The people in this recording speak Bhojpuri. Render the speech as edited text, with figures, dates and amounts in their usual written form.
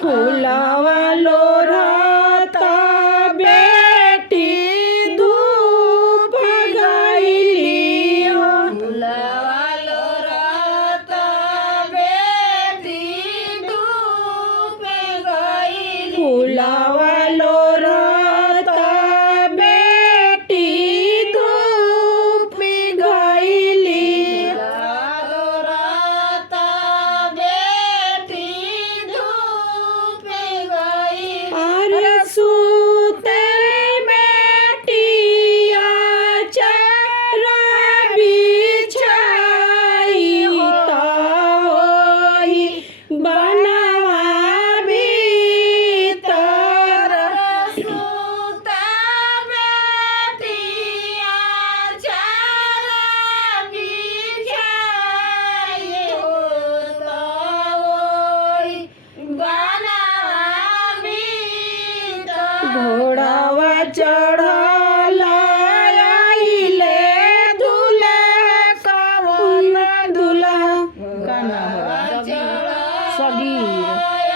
फुलावा लोराता बेटी धूप गईली हो। फुलावा लोराता बेटी धूप गईली। फुलावा लोराता बेटी धूप गईली। लोराता बेटी धूप गईली। अरे सूते बेटिया चारा बिछाई होता होई बनवा भीतर। सूता बेटिया चारा बिछाई होता होई बनवा भीतर। घोड़ावा चढ़ल आइले दूल्हा कवन दूल्हा चढ़ल सगीर